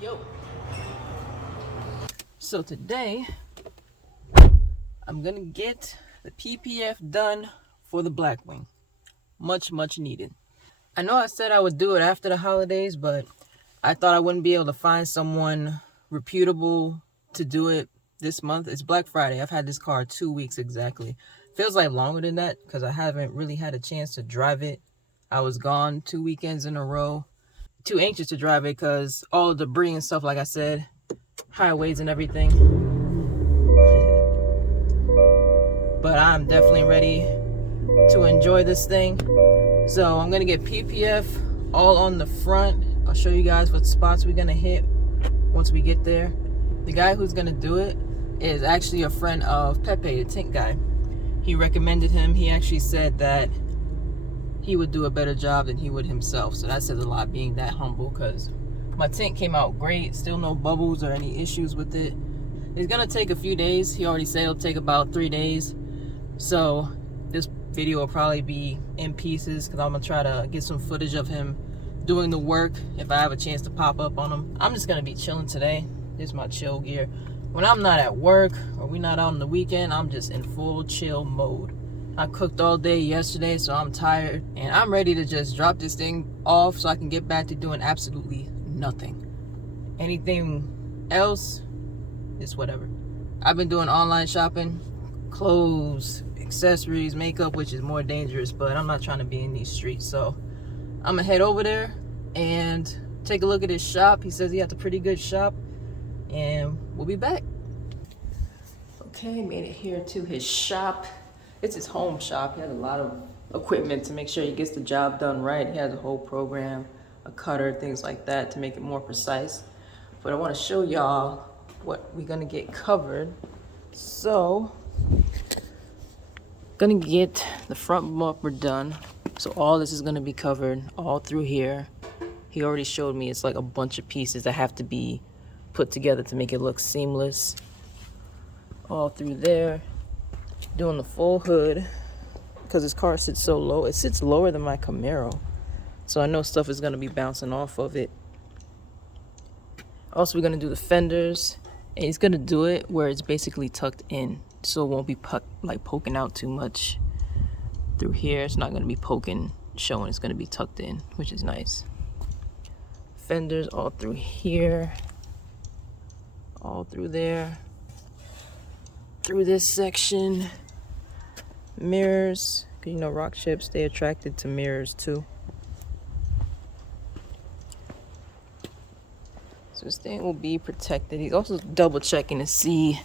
Yo. So today, I'm gonna get the PPF done for the Blackwing. Much needed. I know I said I would do it after the holidays, but I thought I wouldn't be able to find someone reputable to do it this month. It's Black Friday. I've had this car 2 weeks exactly. Feels like longer than that because I haven't really had a chance to drive it. I was gone 2 weekends in a row. Too anxious to drive it because all the debris and stuff, like I said, highways and everything. But I'm definitely ready to enjoy this thing. So I'm gonna get PPF all on the front. I'll show you guys what spots we're gonna hit once we get there. The guy who's gonna do it is actually a friend of Pepe, the tint guy. He recommended him. He actually said that he would do a better job than he would himself. So that says a lot, being that humble, because my tint came out great. Still no bubbles or any issues with it. It's gonna take a few days. He already said it'll take about 3 days. So this video will probably be in pieces because I'm gonna try to get some footage of him doing the work if I have a chance to pop up on him. I'm just gonna be chilling today. This is my chill gear. When I'm not at work or we not out on the weekend, I'm just in full chill mode. I cooked all day yesterday, so I'm tired and I'm ready to just drop this thing off so I can get back to doing absolutely nothing. Anything else is whatever. I've been doing online shopping, clothes, accessories, makeup, which is more dangerous, but I'm not trying to be in these streets. So I'm gonna head over there and take a look at his shop. He says he has a pretty good shop, and we'll be back. Okay, made it here to his shop. It's his home shop. He has a lot of equipment to make sure he gets the job done right. He has a whole program, a cutter, things like that to make it more precise. But I want to show y'all what we're gonna get covered. So gonna get the front bumper done. So all this is gonna be covered all through here. He already showed me it's like a bunch of pieces that have to be put together to make it look seamless. All through there. Doing the full hood because this car sits so low. It sits lower than my Camaro. So I know stuff is gonna be bouncing off of it. Also, we're gonna do the fenders. And he's gonna do it where it's basically tucked in. So it won't be like poking out too much through here. It's not gonna be poking, showing. It's gonna be tucked in, which is nice. Fenders all through here, all through there, through this section. Mirrors, you know, rock chips, they attracted to mirrors too. So this thing will be protected. He's also double checking to see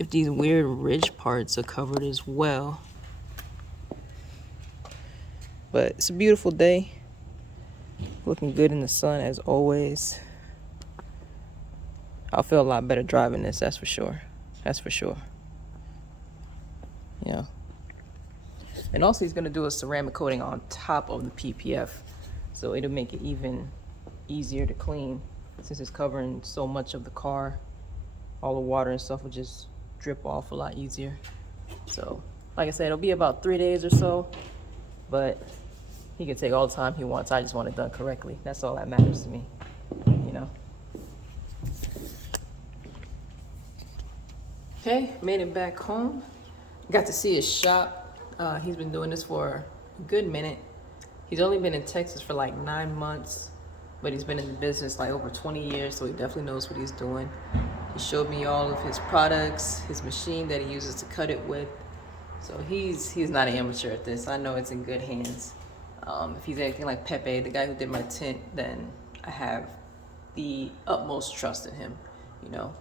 if these weird ridge parts are covered as well. But it's a beautiful day. Looking good in the sun as always. I'll feel a lot better driving this, that's for sure. That's for sure. Yeah. And also he's gonna do a ceramic coating on top of the PPF. So it'll make it even easier to clean since it's covering so much of the car. All the water and stuff will just drip off a lot easier. So, like I said, it'll be about 3 days or so, but he can take all the time he wants. I just want it done correctly. That's all that matters to me, you know. Okay, made it back home. Got to see his shop. He's been doing this for a good minute. He's only been in Texas for like 9 months, but he's been in the business like over 20 years, so he definitely knows what he's doing. He showed me all of his products, his machine that he uses to cut it with. So he's not an amateur at this. I know it's in good hands. If he's anything like Pepe, the guy who did my tint, then I have the utmost trust in him, you know.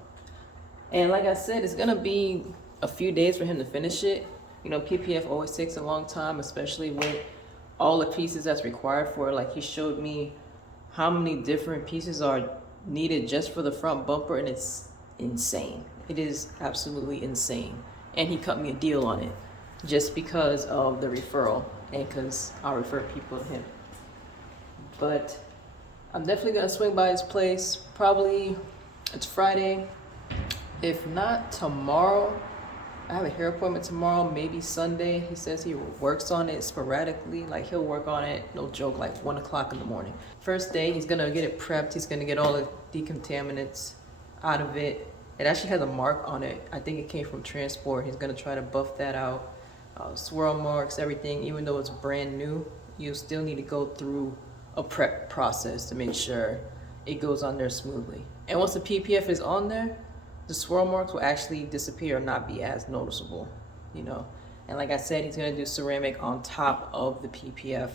And like I said, it's gonna be a few days for him to finish it. You know, PPF always takes a long time, especially with all the pieces that's required for it. Like he showed me how many different pieces are needed just for the front bumper, and it's insane. It is absolutely insane. And he cut me a deal on it just because of the referral and because I'll refer people to him. But I'm definitely gonna swing by his place. Probably it's Friday. If not tomorrow, I have a hair appointment tomorrow, maybe Sunday. He says he works on it sporadically. Like he'll work on it, no joke, like 1 o'clock in the morning. First day, he's gonna get it prepped. He's gonna get all the decontaminants out of it. It actually has a mark on it. I think it came from transport. He's gonna try to buff that out. Swirl marks, everything, even though it's brand new, you still need to go through a prep process to make sure it goes on there smoothly. And once the PPF is on there, the swirl marks will actually disappear or not be as noticeable, you know. And like I said, he's gonna do ceramic on top of the PPF,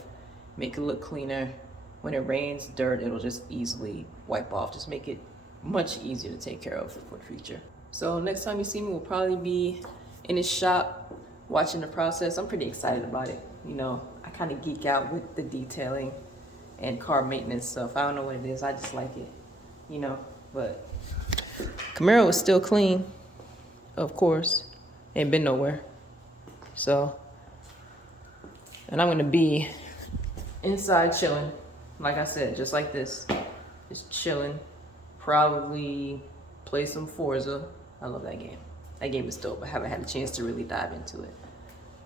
make it look cleaner. When it rains, dirt, it'll just easily wipe off, just make it much easier to take care of for the future. So next time you see me, we'll probably be in his shop watching the process. I'm pretty excited about it. You know, I kind of geek out with the detailing and car maintenance stuff. I don't know what it is, I just like it, you know. But Camaro is still clean, of course. Ain't been nowhere. So, and I'm gonna be inside chilling, like I said, just like this, just chilling. Probably play some Forza. I love that game. That game is dope. I haven't had a chance to really dive into it.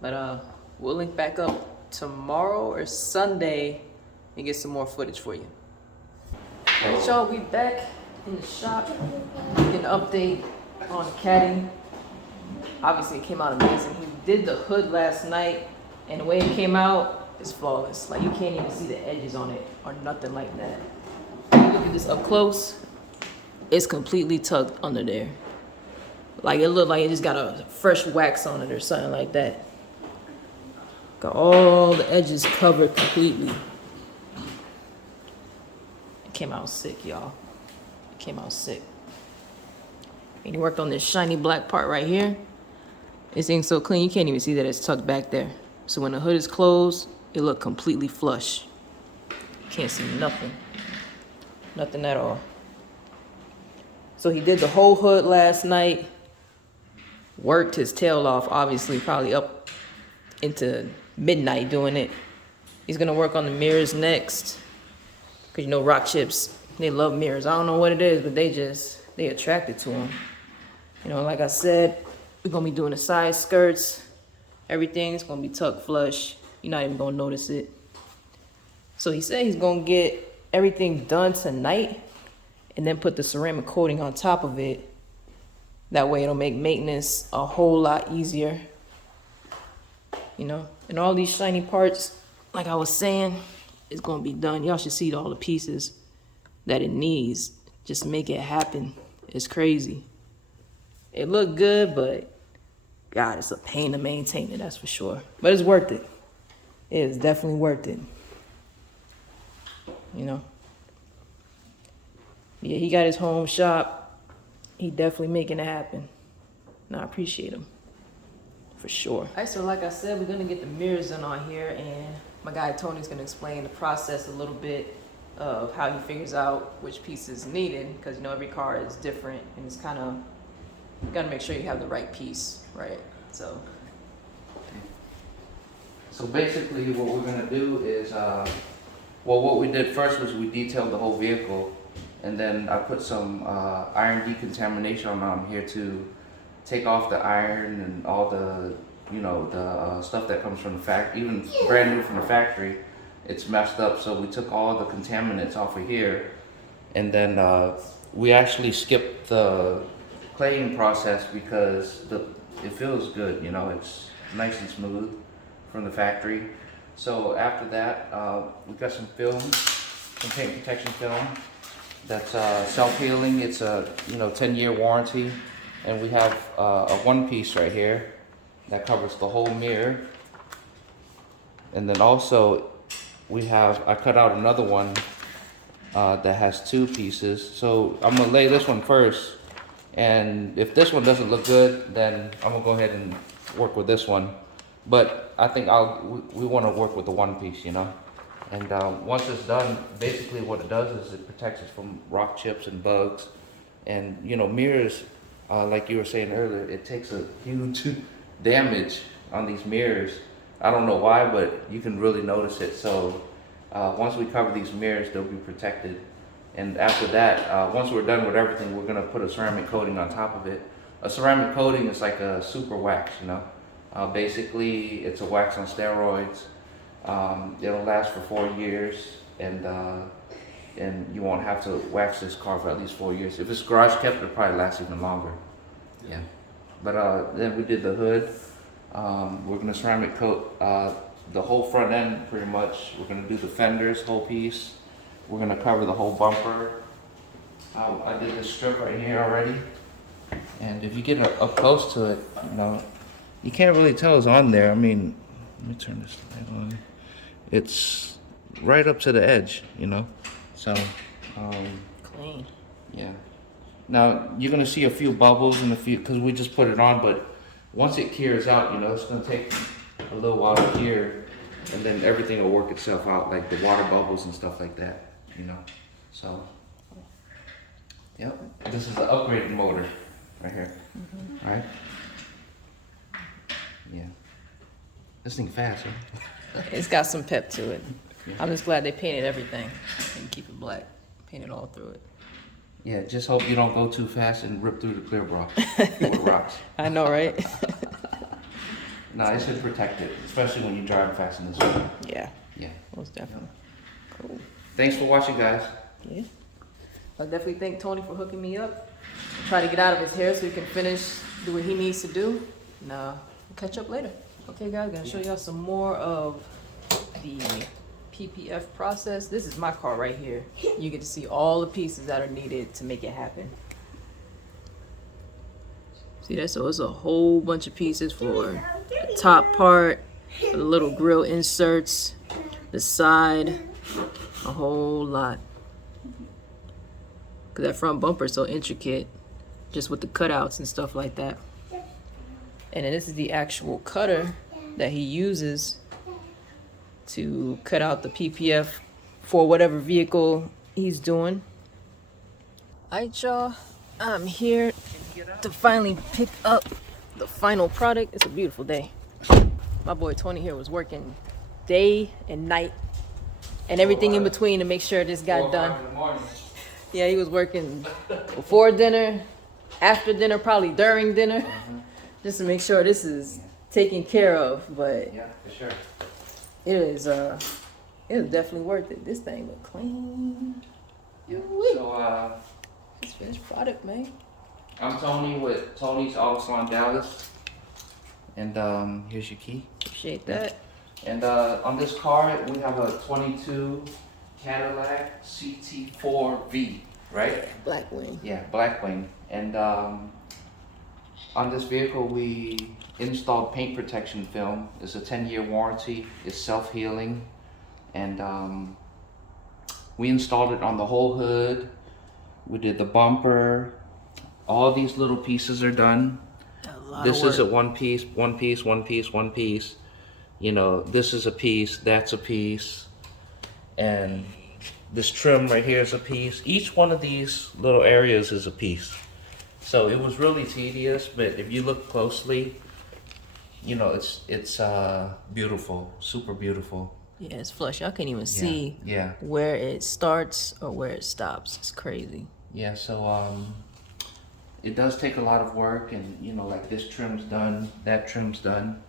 But we'll link back up tomorrow or Sunday and get some more footage for you. Alright, y'all, we back in the shop. Get an update on the Caddy. Obviously, it came out amazing. He did the hood last night, and the way it came out is flawless. Like, you can't even see the edges on it or nothing like that. When you look at this up close, it's completely tucked under there. Like, it looked like it just got a fresh wax on it or something like that. Got all the edges covered completely. It came out sick, y'all. It came out sick. And he worked on this shiny black part right here. This thing's so clean, you can't even see that it's tucked back there. So when the hood is closed, it looked completely flush. Can't see nothing. Nothing at all. So he did the whole hood last night. Worked his tail off, obviously, probably up into midnight doing it. He's gonna work on the mirrors next. Cause you know rock chips, they love mirrors. I don't know what it is, but they attracted to them. You know, like I said, we're gonna be doing the side skirts. Everything's gonna be tucked flush. You're not even gonna notice it. So he said he's gonna get everything done tonight and then put the ceramic coating on top of it. That way it'll make maintenance a whole lot easier. You know, and all these shiny parts, like I was saying, it's gonna be done. Y'all should see all the pieces that it needs. Just make it happen. It's crazy. It looked good, but God, it's a pain to maintain it, that's for sure. But it's worth it. It is definitely worth it. You know? Yeah, he got his home shop. He definitely making it happen. And I appreciate him. For sure. All right, so like I said, we're gonna get the mirrors done on here, and my guy Tony's gonna explain the process a little bit of how he figures out which piece is needed, because you know every car is different, and it's kind of, you gotta make sure you have the right piece, right? So basically what we're gonna do is, well, what we did first was we detailed the whole vehicle, and then I put some iron decontamination on here to take off the iron and all the, you know, the stuff that comes from the factory, even brand new from the factory. It's messed up, so we took all the contaminants off of here, and then we actually skipped the claying process because it feels good, you know, it's nice and smooth from the factory. So after that, we got some film, some paint protection film that's self-healing. It's a 10-year warranty, and we have a one piece right here that covers the whole mirror. And then also I cut out another one that has two pieces. So I'm gonna lay this one first, and if this one doesn't look good, then I'm gonna go ahead and work with this one. But I think we want to work with the one piece, you know. And once it's done, basically what it does is it protects us from rock chips and bugs. And you know, mirrors, like you were saying earlier, it takes a huge damage on these mirrors. I don't know why, but you can really notice it. So once we cover these mirrors, they'll be protected. And after that, once we're done with everything, we're gonna put a ceramic coating on top of it A ceramic coating is like a super wax, you know. Basically, it's a wax on steroids. It'll last for 4 years, and you won't have to wax this car for at least 4 years. If it's garage kept, it'll probably last even longer. Yeah. But then we did the hood. We're gonna ceramic coat the whole front end pretty much. We're gonna do the fenders, whole piece. We're gonna cover the whole bumper. I did this strip right here already. And if you get up close to it, you know, you can't really tell it's on there. I mean, let me turn this light on. It's right up to the edge, you know. So, Clean. yeah. Now you're gonna see a few bubbles and because we just put it on, but once it cures out, you know, it's gonna take a little while to cure, and then everything will work itself out, like the water bubbles and stuff like that, you know. So, yep. This is the upgraded motor right here. Mm-hmm. Right? Yeah. This thing fast, huh? It's got some pep to it. Yeah. I'm just glad they painted everything and keep it black. Painted all through it. Yeah, just hope you don't go too fast and rip through the clear bra with rocks. I know, right? No, it should protect it, especially when you drive fast in this way. Yeah. Yeah. Most definitely. Cool. Thanks for watching, guys. Yeah. I definitely thank Tony for hooking me up. Try to get out of his hair so he can finish, do what he needs to do. We'll catch up later. Okay, guys, gonna show y'all some more of the PPF process. This is my car right here. You get to see all the pieces that are needed to make it happen. See that? So it's a whole bunch of pieces for the top part, the little grill inserts, the side, a whole lot. Cause that front bumper is so intricate, just with the cutouts and stuff like that. And then this is the actual cutter that he uses to cut out the PPF for whatever vehicle he's doing. Alright, y'all, I'm here to finally pick up the final product. It's a beautiful day. My boy Tony here was working day and night and everything in between to make sure this got done. Yeah, he was working before dinner, after dinner, probably during dinner, just to make sure this is taken care of. But yeah, for sure. it is definitely worth it. This thing look clean. Yeah. So It's finished product, man. I'm Tony with Tony's Auto Salon Dallas, and here's your key. Appreciate that. And on this car, we have a 22 Cadillac CT4 V, right? Blackwing. Yeah, Blackwing. And on this vehicle, we installed paint protection film. It's a 10-year warranty. It's self-healing. And we installed it on the whole hood. We did the bumper. All these little pieces are done. This is a one piece, one piece, one piece, one piece. You know, this is a piece, that's a piece. And this trim right here is a piece. Each one of these little areas is a piece. So it was really tedious, but if you look closely, you know, it's beautiful, super beautiful. Yeah, it's flush. Y'all can't even see Yeah. where it starts or where it stops. It's crazy. Yeah, so it does take a lot of work, and you know, like this trim's done, that trim's done.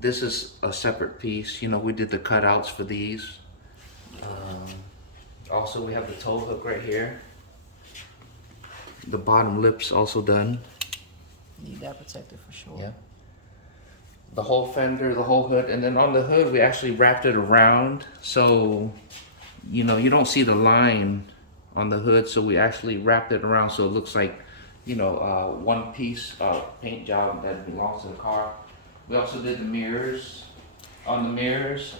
This is a separate piece. You know, we did the cutouts for these. Also, we have the tow hook right here. The bottom lip's also done. Need that protected for sure. Yeah. The whole fender, the whole hood, and then on the hood we actually wrapped it around, so you know you don't see the line on the hood. So we actually wrapped it around so it looks like, you know, one piece paint job that belongs to the car. We also did the mirrors. On the mirrors,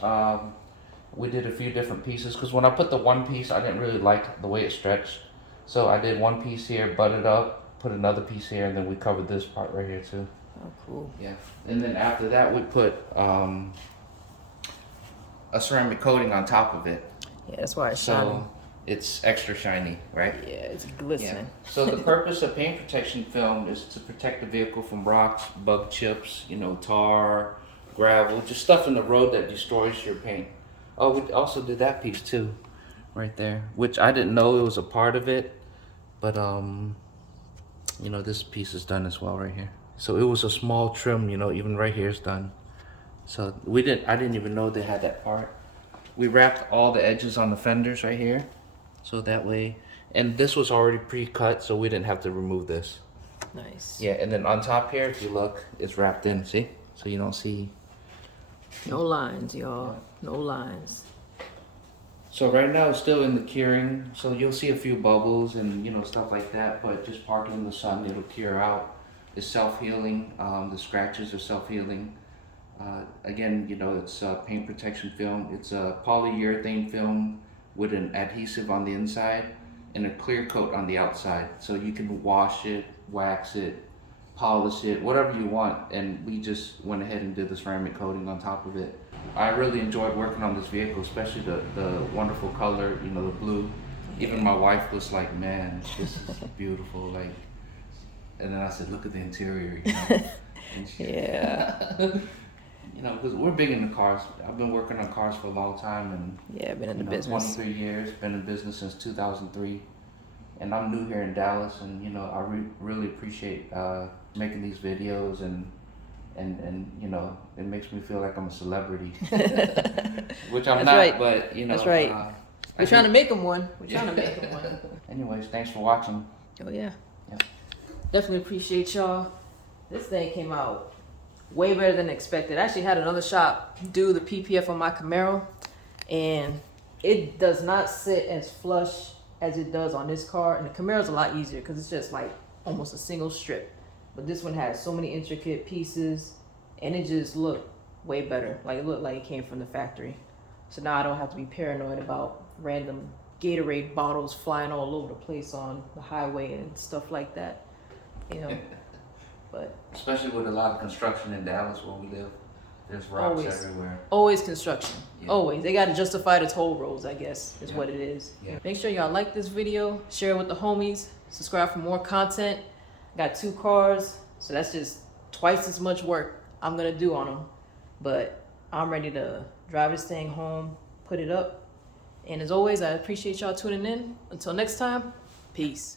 we did a few different pieces because when I put the one piece, I didn't really like the way it stretched. So I did one piece here, butted up, put another piece here, and then we covered this part right here too. Oh, cool. Yeah. And then after that, we put a ceramic coating on top of it. Yeah, that's why it's shiny. So it's extra shiny, right? Yeah, it's glistening. Yeah. So the purpose of paint protection film is to protect the vehicle from rocks, bug chips, you know, tar, gravel, just stuff in the road that destroys your paint. Oh, we also did that piece too, right there, which I didn't know it was a part of it, but you know, this piece is done as well right here. So it was a small trim, you know, even right here is done. So I didn't even know they had that part. We wrapped all the edges on the fenders right here. So that way, and this was already pre-cut, so we didn't have to remove this. Nice. Yeah, and then on top here, if you look, it's wrapped in, see? So you don't see. No lines, y'all. No lines. So right now it's still in the curing, so you'll see a few bubbles and, you know, stuff like that, but just park it in the sun, it'll cure out. It's self-healing, the scratches are self-healing. Again, you know, it's paint protection film. It's a polyurethane film with an adhesive on the inside and a clear coat on the outside. So you can wash it, wax it, polish it, whatever you want. And we just went ahead and did the ceramic coating on top of it. I really enjoyed working on this vehicle, especially the wonderful color, you know, the blue. Even my wife was like, man, this is beautiful. Like, and then I said, look at the interior, you know. And she, Yeah. you know, because we're big into cars. I've been working on cars for a long time, and Yeah, been in the you know, business. 23 years, been in business since 2003, and I'm new here in Dallas, and you know, I really appreciate making these videos, and you know, it makes me feel like I'm a celebrity, which I'm That's not, right. but you know, That's right. We're trying to make them one. We're trying to make them one. Anyways, thanks for watching. Oh yeah. Yep. Definitely appreciate y'all. This thing came out way better than expected. I actually had another shop do the PPF on my Camaro, and it does not sit as flush as it does on this car. And the Camaro's a lot easier because it's just like almost a single strip. But this one has so many intricate pieces, and it just looked way better. Like it looked like it came from the factory. So now I don't have to be paranoid about random Gatorade bottles flying all over the place on the highway and stuff like that. You know. But especially with a lot of construction in Dallas where we live, there's rocks everywhere. Always construction. Yeah. Always. They got to justify the toll roads, I guess, is what it is. Yeah. Make sure y'all like this video, share it with the homies, subscribe for more content. Got 2 cars, so that's just twice as much work I'm going to do on them. But I'm ready to drive this thing home, put it up. And as always, I appreciate y'all tuning in. Until next time, peace.